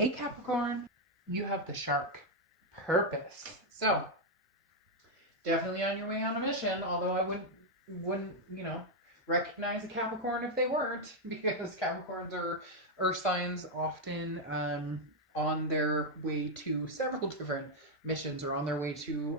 Hey Capricorn, you have the shark purpose. So definitely on your way on a mission, although I wouldn't, recognize a Capricorn if they weren't, because Capricorns are earth signs often on their way to several different missions or on their way to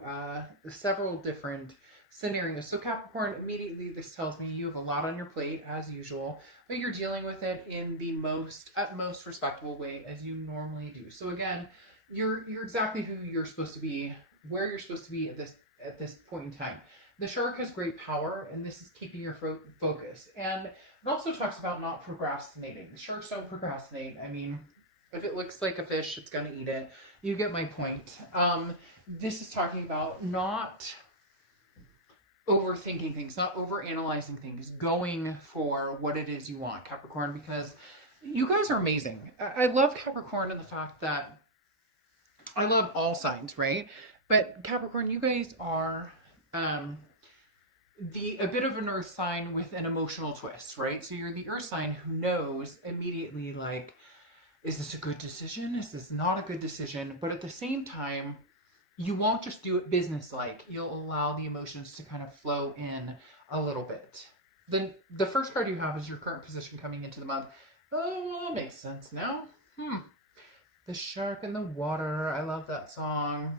several different scenarios. So Capricorn, immediately this tells me you have a lot on your plate as usual, but you're dealing with it in the most utmost respectable way as you normally do. So again, you're exactly who you're supposed to be, where you're supposed to be at this point in time. The shark has great power, and this is keeping your focus. And it also talks about not procrastinating. The sharks don't procrastinate. I mean, if it looks like a fish, it's going to eat it. You get my point. This is talking about not overthinking things, not overanalyzing things, going for what it is you want, Capricorn, because you guys are amazing. I love Capricorn in the fact that I love all signs, right? But Capricorn, you guys are a bit of an earth sign with an emotional twist, right? So you're the earth sign who knows immediately, like, is this a good decision? Is this not a good decision? But at the same time, you won't just do it business-like. You'll allow the emotions to kind of flow in a little bit. Then the first card you have is your current position coming into the month. Oh, well, that makes sense now. The shark in the water. I love that song.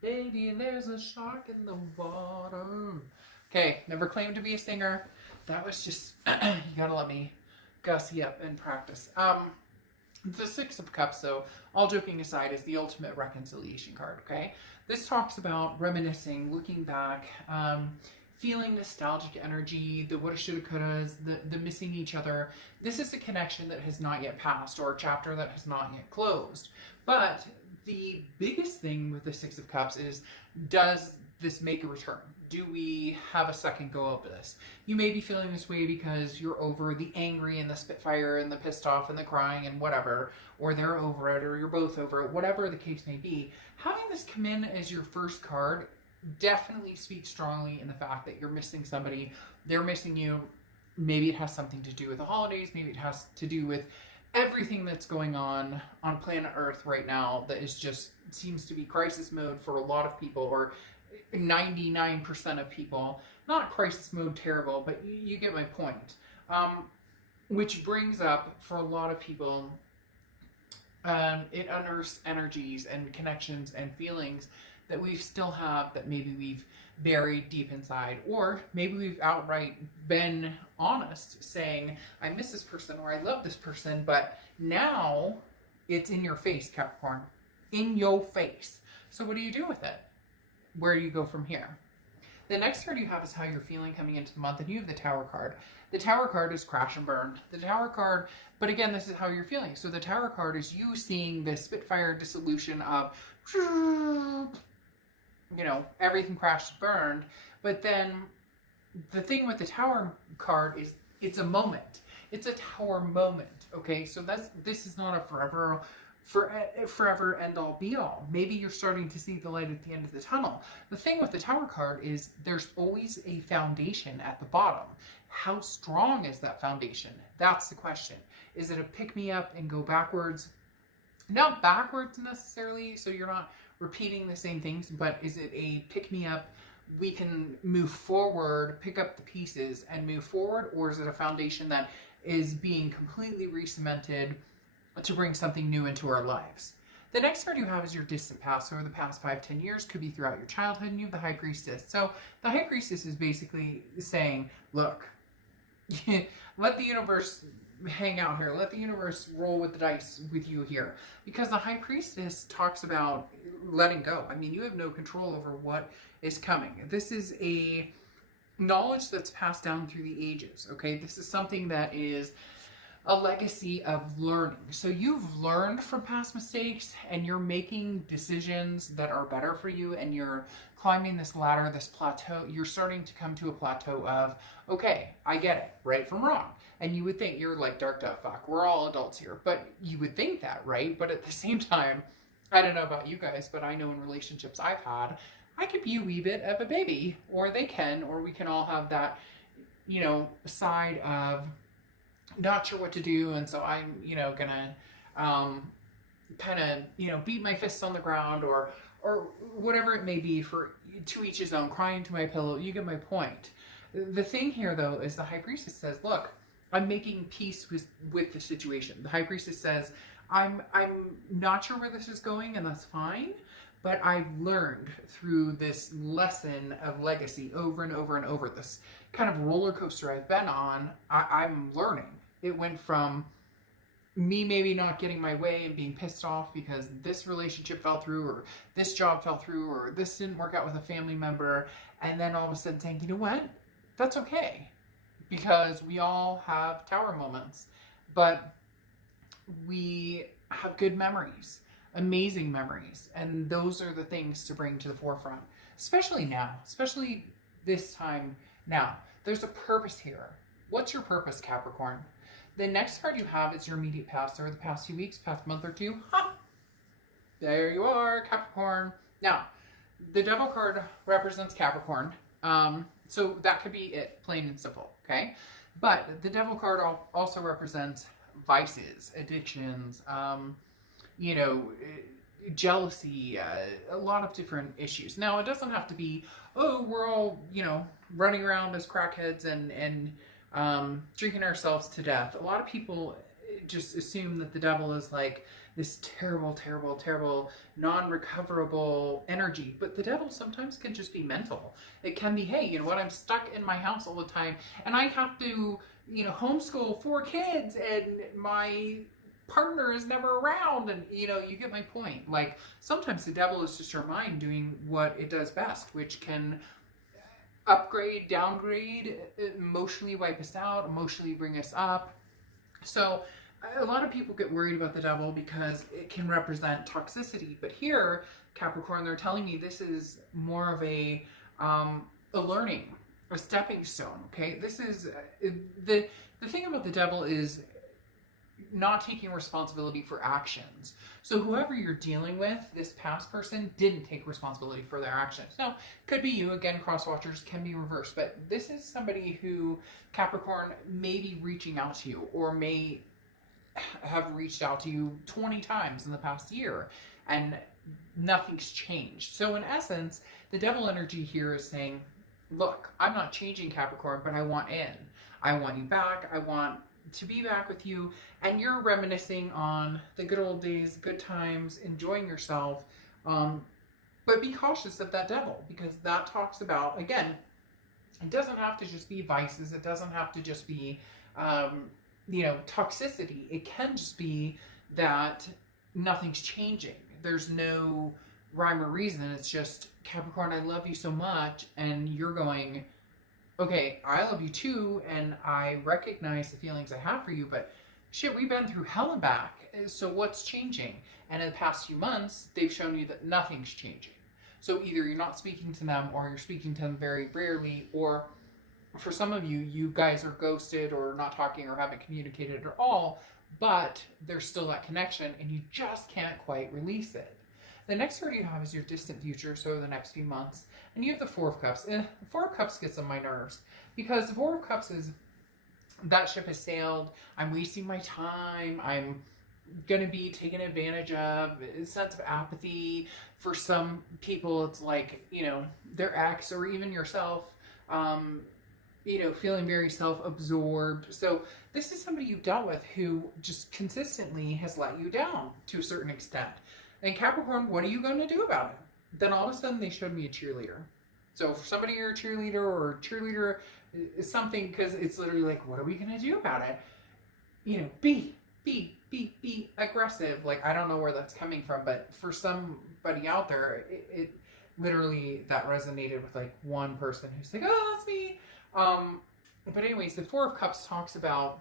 Baby, there's a shark in the water. Okay, never claimed to be a singer. That was just, you gotta let me gussy up and practice. The Six of Cups, though, all joking aside, is the ultimate reconciliation card, okay? This talks about reminiscing, looking back, feeling nostalgic energy, the woulda, shoulda, couldas, the missing each other. This is a connection that has not yet passed, or a chapter that has not yet closed. But the biggest thing with the Six of Cups is, does this make a return? Do we have a second go of this? You may be feeling this way because you're over the angry and the spitfire and the pissed off and the crying and whatever, or they're over it, or you're both over it, whatever the case may be. Having this come in as your first card definitely speaks strongly in the fact that you're missing somebody, they're missing you. Maybe it has something to do with the holidays, maybe it has to do with everything that's going on planet Earth right now that is just seems to be crisis mode for a lot of people, or 99% of people. Not crisis mode terrible, but you get my point. Which brings up, for a lot of people, it unearths energies and connections and feelings that we still have that maybe we've buried deep inside, or maybe we've outright been honest saying, I miss this person or I love this person, but now it's in your face, Capricorn. In your face. So what do you do with it? Where do you go from here? The next card you have is how you're feeling coming into the month, and you have the Tower card. The Tower card is crash and burn. The Tower card, but again, this is how you're feeling. So the Tower card is you seeing the Spitfire dissolution of, everything crashed and burned. But then the thing with the Tower card is it's a moment. It's a Tower moment, okay? So this is not a forever end all be all. Maybe you're starting to see the light at the end of the tunnel. The thing with the Tower card is there's always a foundation at the bottom. How strong is that foundation? That's the question. Is it a pick me up and go backwards? Not backwards necessarily, so you're not repeating the same things, but is it a pick me up? We can move forward, pick up the pieces and move forward, or is it a foundation that is being completely re-cemented to bring something new into our lives? The next card you have is your distant past. So over the past 5-10 years, could be throughout your childhood, and you have the High Priestess. So the High Priestess is basically saying, look, let the universe hang out here. Let the universe roll with the dice with you here. Because the High Priestess talks about letting go. I mean, you have no control over what is coming. This is a knowledge that's passed down through the ages, okay? This is something that is a legacy of learning. So you've learned from past mistakes and you're making decisions that are better for you, and you're climbing this ladder, this plateau. You're starting to come to a plateau of, okay, I get it, right from wrong. And you would think, you're like, dark duh fuck, we're all adults here. But you would think that, right? But at the same time, I don't know about you guys, but I know in relationships I've had, I could be a wee bit of a baby, or they can, or we can all have that, side of not sure what to do, and so I'm, gonna kind of, you know, beat my fists on the ground or whatever it may be. For to each his own, crying to my pillow. You get my point. The thing here, though, is the high priestess says, look, I'm making peace with the situation. The high priestess says, I'm not sure where this is going, and that's fine, but I've learned through this lesson of legacy over and over and over, this kind of roller coaster I've been on, I'm learning. It went from me maybe not getting my way and being pissed off because this relationship fell through, or this job fell through, or this didn't work out with a family member, and then all of a sudden saying, you know what, that's okay, because we all have tower moments, but we have good memories, amazing memories, and those are the things to bring to the forefront, especially now, especially this time now. There's a purpose here. What's your purpose, Capricorn? The next card you have is your immediate past, or the past few weeks, past month or two. Ha! There you are, Capricorn. Now, the Devil card represents Capricorn. So that could be it, plain and simple, okay? But the Devil card also represents vices, addictions, you know, jealousy, a lot of different issues. Now, it doesn't have to be, oh, we're all, you know, running around as crackheads and drinking ourselves to death. A lot of people just assume that the devil is like this terrible, terrible, terrible, non-recoverable energy. But the devil sometimes can just be mental. It can be, hey, you know what, I'm stuck in my house all the time, and I have to, you know, homeschool 4 kids, and my partner is never around, and, you know, you get my point. Like, sometimes the devil is just our mind doing what it does best, which can upgrade, downgrade, emotionally wipe us out, emotionally bring us up. So a lot of people get worried about the devil because it can represent toxicity. But here, Capricorn, they're telling me this is more of a learning, a stepping stone. Okay, this is the thing about the devil is not taking responsibility for actions. So whoever you're dealing with, this past person didn't take responsibility for their actions. Now, could be you, again, cross watchers can be reversed, but this is somebody who, Capricorn, may be reaching out to you, or may have reached out to you 20 times in the past year, and nothing's changed. So in essence, the devil energy here is saying, look, I'm not changing, Capricorn, but I want in. I want you back. I want to be back with you, and you're reminiscing on the good old days, good times, enjoying yourself, but be cautious of that devil, because that talks about, again, it doesn't have to just be vices, it doesn't have to just be you know, toxicity. It can just be that nothing's changing, there's no rhyme or reason. It's just, Capricorn, I love you so much, and you're going, okay, I love you too, and I recognize the feelings I have for you, but shit, we've been through hell and back, so what's changing? And in the past few months, they've shown you that nothing's changing. So either you're not speaking to them, or you're speaking to them very rarely, or for some of you, you guys are ghosted, or not talking, or haven't communicated at all, but there's still that connection, and you just can't quite release it. The next card you have is your distant future, so the next few months. And you have the Four of Cups. The Four of Cups gets on my nerves, because the Four of Cups is, that ship has sailed, I'm wasting my time, I'm going to be taken advantage of, a sense of apathy. For some people, it's like, you know, their ex, or even yourself, you know, feeling very self-absorbed. So this is somebody you've dealt with who just consistently has let you down to a certain extent. And Capricorn, what are you going to do about it? Then all of a sudden they showed me a cheerleader. So if somebody, you're a cheerleader, or a cheerleader is something, because it's literally like, what are we going to do about it? You know, be aggressive. Like, I don't know where that's coming from, but for somebody out there, it literally, that resonated with like one person who's like, oh, that's me. But anyways, the Four of Cups talks about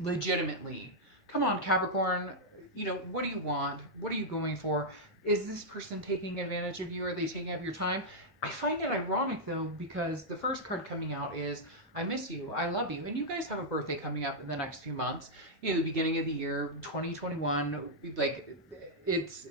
legitimately, come on, Capricorn, you know, what do you want? What are you going for? Is this person taking advantage of you? Are they taking up your time? I find it ironic, though, because the first card coming out is, I miss you, I love you. And you guys have a birthday coming up in the next few months. You know, the beginning of the year, 2021, like, it's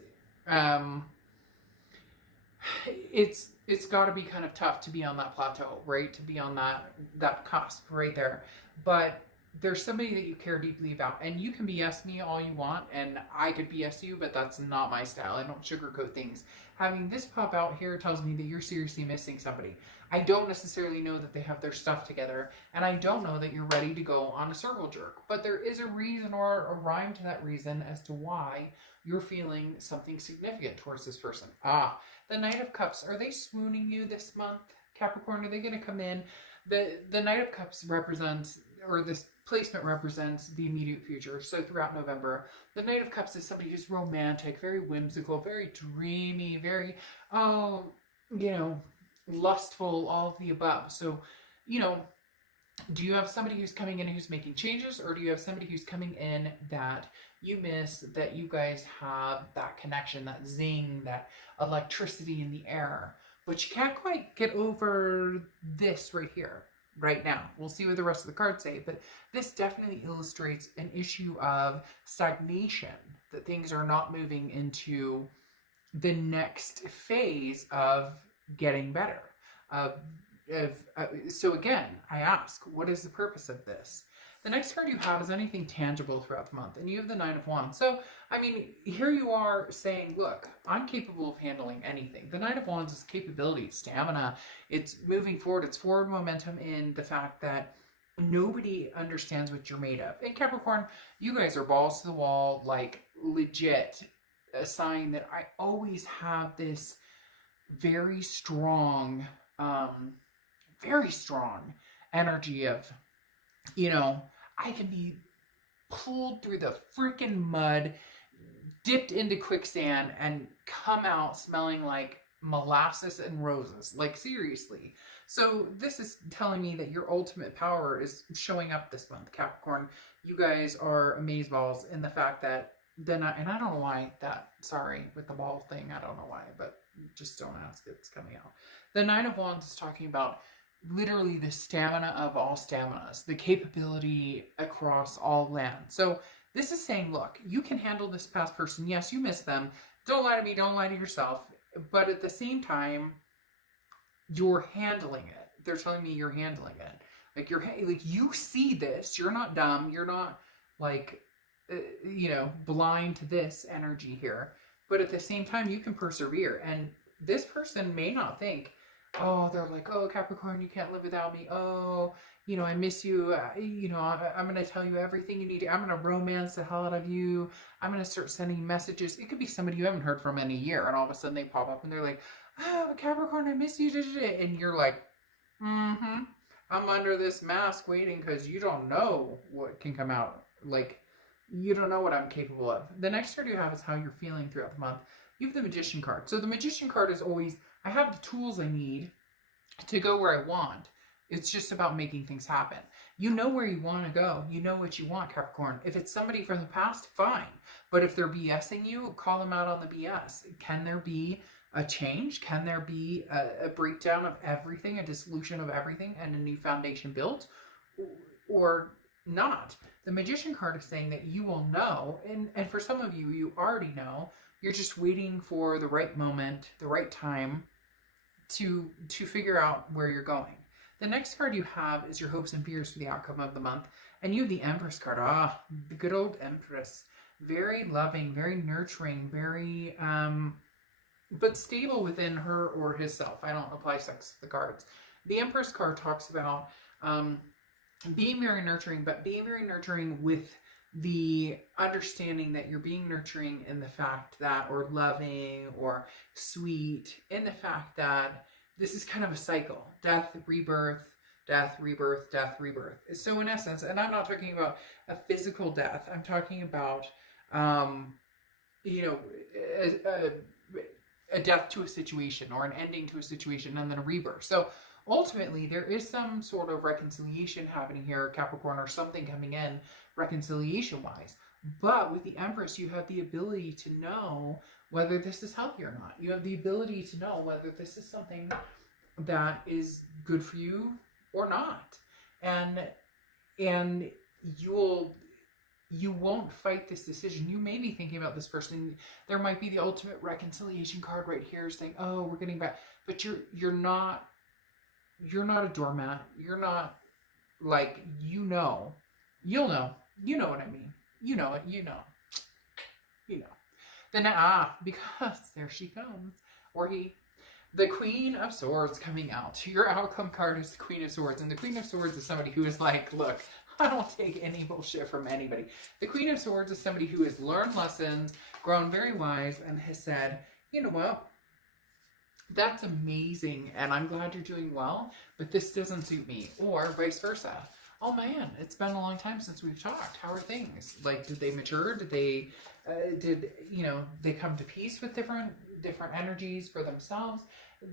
got to be kind of tough to be on that plateau, right? To be on that cusp right there. But there's somebody that you care deeply about, and you can BS me all you want, and I could BS you, but that's not my style. I don't sugarcoat things. Having this pop out here tells me that you're seriously missing somebody. I don't necessarily know that they have their stuff together, and I don't know that you're ready to go on a circle jerk, but there is a reason or a rhyme to that reason as to why you're feeling something significant towards this person. The Knight of Cups, are they swooning you this month, Capricorn? Are they going to come in? The Knight of Cups represents, or this placement represents, the immediate future. So throughout November, the Knight of Cups is somebody who's romantic, very whimsical, very dreamy, very, lustful, all of the above. So, do you have somebody who's coming in who's making changes, or do you have somebody who's coming in that you miss, that you guys have that connection, that zing, that electricity in the air, but you can't quite get over this right here, right now? We'll see what the rest of the cards say, but this definitely illustrates an issue of stagnation, that things are not moving into the next phase of getting better. So again, I ask, what is the purpose of this? The next card you have is anything tangible throughout the month, and you have the Nine of Wands. So, here you are saying, look, I'm capable of handling anything. The Nine of Wands is capability, stamina, it's moving forward, it's forward momentum in the fact that nobody understands what you're made of. And Capricorn, you guys are balls to the wall, like legit, a sign that I always have this very strong energy of, I can be pulled through the freaking mud, dipped into quicksand, and come out smelling like molasses and roses. Like, seriously. So this is telling me that your ultimate power is showing up this month, Capricorn. You guys are amazeballs in the fact that and I don't know why with the ball thing, I don't know why, but just don't ask, it's coming out. The Nine of Wands is talking about literally the stamina of all staminas, the capability across all land. So this is saying, look, you can handle this past person. Yes, you miss them. Don't lie to me. Don't lie to yourself. But at the same time, you're handling it. They're telling me you're handling it. You see this. You're not dumb. You're not blind to this energy here. But at the same time, you can persevere. And this person may not think, they're like, Capricorn, you can't live without me. I miss you. I'm going to tell you everything you need. I'm going to romance the hell out of you. I'm going to start sending messages. It could be somebody you haven't heard from in a year, and all of a sudden they pop up and they're like, Capricorn, I miss you. And you're like, I'm under this mask waiting because you don't know what can come out. You don't know what I'm capable of. The next card you have is how you're feeling throughout the month. You have the Magician card. So the Magician card is always, I have the tools I need to go where I want. It's just about making things happen. You know where you want to go. You know what you want, Capricorn. If it's somebody from the past, fine. But if they're BSing you, call them out on the BS. Can there be a change? Can there be a breakdown of everything, a dissolution of everything, and a new foundation built? Or not? The Magician card is saying that you will know, and for some of you, you already know. You're just waiting for the right moment, the right time to figure out where you're going. The next card you have is your hopes and fears for the outcome of the month. And you have the Empress card. The good old Empress. Very loving, very nurturing, very, but stable within her or his self. I don't apply sex to the cards. The Empress card talks about being very nurturing, but being very nurturing with the understanding that you're being nurturing in the fact that, or loving, or sweet, in the fact that this is kind of a cycle. Death, rebirth, death, rebirth, death, rebirth. So in essence, and I'm not talking about a physical death, I'm talking about, a death to a situation, or an ending to a situation, and then a rebirth. So ultimately, there is some sort of reconciliation happening here, Capricorn, or something coming in reconciliation-wise. But with the Empress, you have the ability to know whether this is healthy or not. You have the ability to know whether this is something that is good for you or not. And you won't fight this decision. You may be thinking about this person. There might be the ultimate reconciliation card right here saying, we're getting back. But you're not a doormat. You're not You'll know. You know what I mean. You know it. You know. You know. Then, because there she comes. Or he. The Queen of Swords coming out. Your outcome card is the Queen of Swords. And the Queen of Swords is somebody who is like, look, I don't take any bullshit from anybody. The Queen of Swords is somebody who has learned lessons, grown very wise, and has said, you know what? That's amazing, and I'm glad you're doing well, but this doesn't suit me. Or vice versa. Oh man, it's been a long time since we've talked. How are things? Like, did they mature? Did they, they come to peace with different energies for themselves?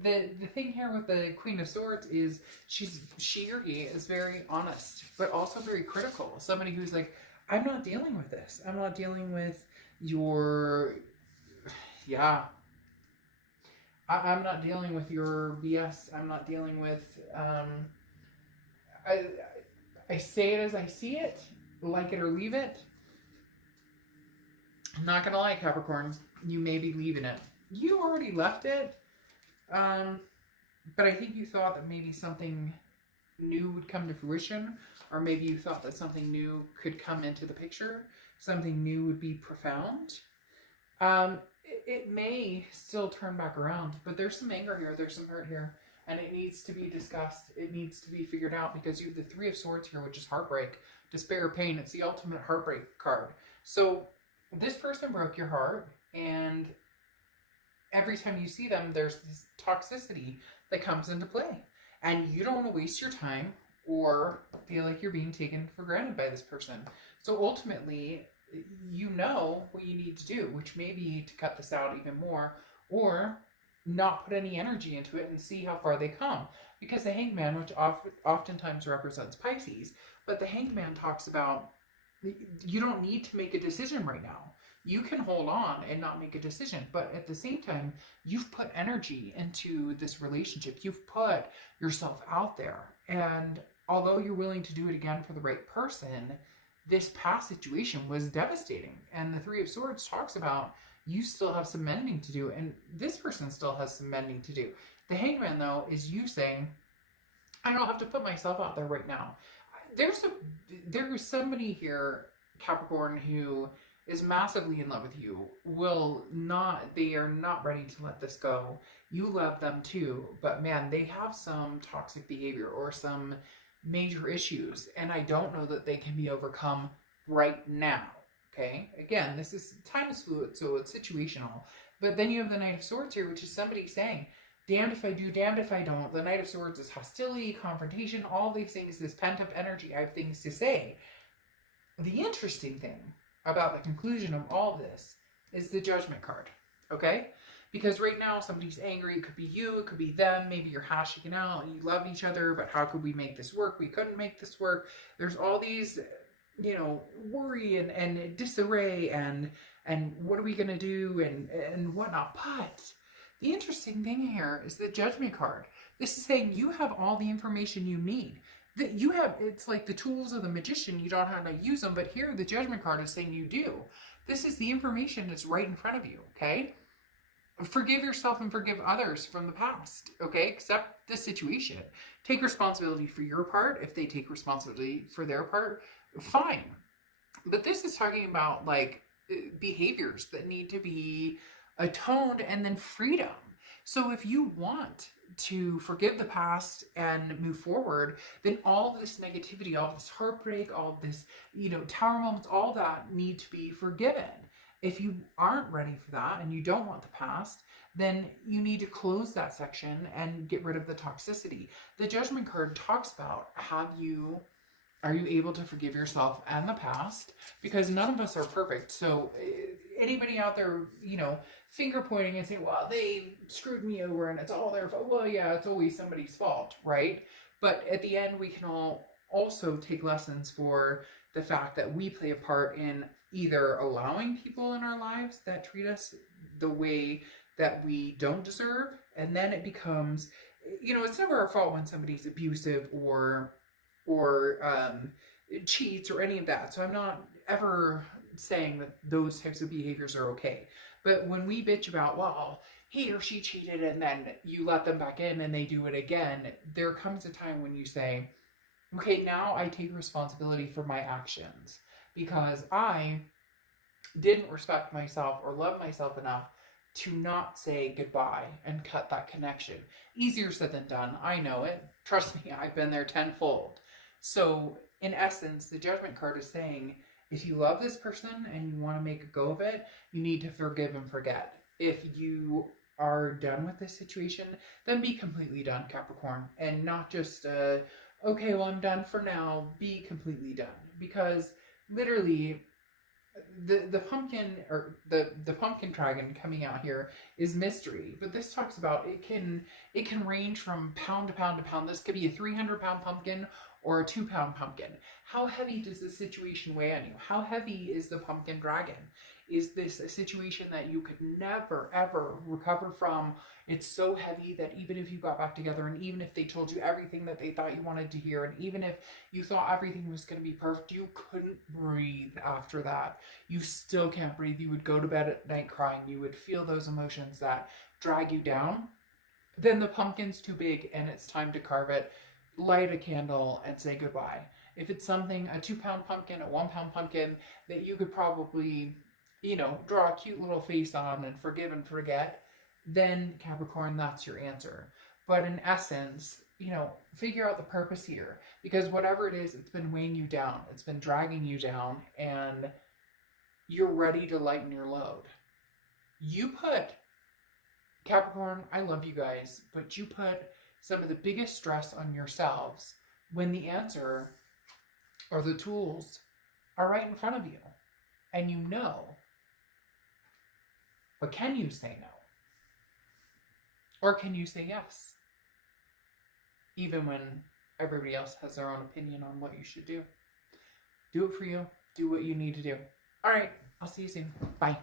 The thing here with the Queen of Swords is she or he is very honest, but also very critical. Somebody who's like, I'm not dealing with this. I'm not dealing with your, yeah. I'm not dealing with your BS. I'm not dealing with, I say it as I see it, like it or leave it. I'm not going to lie, Capricorn, you may be leaving it. You already left it, but I think you thought that maybe something new would come to fruition, or maybe you thought that something new could come into the picture, something new would be profound. It may still turn back around, but there's some anger here, there's some hurt here, and it needs to be discussed. It needs to be figured out, because you have the Three of Swords here, which is heartbreak, despair, pain. It's the ultimate heartbreak card. So this person broke your heart, and every time you see them, there's this toxicity that comes into play, and you don't want to waste your time or feel like you're being taken for granted by this person. So ultimately, you know what you need to do, which may be to cut this out even more, or not put any energy into it and see how far they come. Because the Hangman, which oftentimes represents Pisces, but the Hangman talks about you don't need to make a decision right now. You can hold on and not make a decision, but at the same time, you've put energy into this relationship. You've put yourself out there, and although you're willing to do it again for the right person, this past situation was devastating. And the Three of Swords talks about you still have some mending to do, and this person still has some mending to do. The Hangman, though, is you saying, I don't have to put myself out there right now. There's somebody here, Capricorn, who is massively in love with you. They are not ready to let this go. You love them too, but man, they have some toxic behavior or some major issues, and I don't know that they can be overcome right now. Okay, again, time is fluid, so it's situational. But then you have the Knight of Swords here, which is somebody saying, damned if I do, damned if I don't. The Knight of Swords is hostility, confrontation, all these things, this pent-up energy. I have things to say. The interesting thing about the conclusion of all this is the Judgment card, okay? Because right now somebody's angry. It could be you, it could be them. Maybe you're hashing it out and you love each other, but how could we make this work? We couldn't make this work. There's all these, worry and disarray and what are we going to do and whatnot. But the interesting thing here is the Judgment card. This is saying you have all the information you need. It's like the tools of the magician. You don't know how to use them, but here the Judgment card is saying you do. This is the information that's right in front of you, okay? Forgive yourself and forgive others from the past, okay? Accept the situation. Take responsibility for your part. If they take responsibility for their part, fine. But this is talking about like behaviors that need to be atoned and then freedom. So if you want to forgive the past and move forward, then all this negativity, all this heartbreak, all this, tower moments, all that need to be forgiven. If you aren't ready for that and you don't want the past, then you need to close that section and get rid of the toxicity. The Judgment card talks about are you able to forgive yourself and the past? Because none of us are perfect. So anybody out there, finger pointing and saying, well, they screwed me over and it's all their fault. Well, yeah, it's always somebody's fault, right? But at the end, we can all also take lessons for the fact that we play a part in either allowing people in our lives that treat us the way that we don't deserve, and then it becomes, it's never our fault when somebody's abusive or cheats or any of that. So I'm not ever saying that those types of behaviors are okay. But when we bitch about, well, he or she cheated and then you let them back in and they do it again, there comes a time when you say, Okay, now I take responsibility for my actions because I didn't respect myself or love myself enough to not say goodbye and cut that connection. Easier said than done. I know it. Trust me, I've been there tenfold. So, in essence, the judgment card is saying if you love this person and you want to make a go of it, you need to forgive and forget. If you are done with this situation, then be completely done, Capricorn, and not just, okay, well, I'm done for now. Be completely done. Because literally, the pumpkin or the pumpkin dragon coming out here is mystery, but this talks about it can range from pound to pound to pound. This could be a 300-pound pumpkin or a 2-pound pumpkin. How heavy does the situation weigh on you? How heavy is the pumpkin dragon? Is this a situation that you could never ever recover from? It's so heavy that even if you got back together, and even if they told you everything that they thought you wanted to hear, and even if you thought everything was going to be perfect, you couldn't breathe after that. You still can't breathe. You would go to bed at night crying. You would feel those emotions that drag you down. Then the pumpkin's too big and it's time to carve it. Light a candle and say goodbye. If it's something, a 2-pound pumpkin, a 1-pound pumpkin that you could probably, draw a cute little face on and forgive and forget, then Capricorn, that's your answer. But in essence, figure out the purpose here. Because whatever it is, it's been weighing you down. It's been dragging you down. And you're ready to lighten your load. You put, Capricorn, I love you guys, but you put some of the biggest stress on yourselves when the answer or the tools are right in front of you. And you know. But can you say no? Or can you say yes? Even when everybody else has their own opinion on what you should do. Do it for you. Do what you need to do. All right. I'll see you soon. Bye.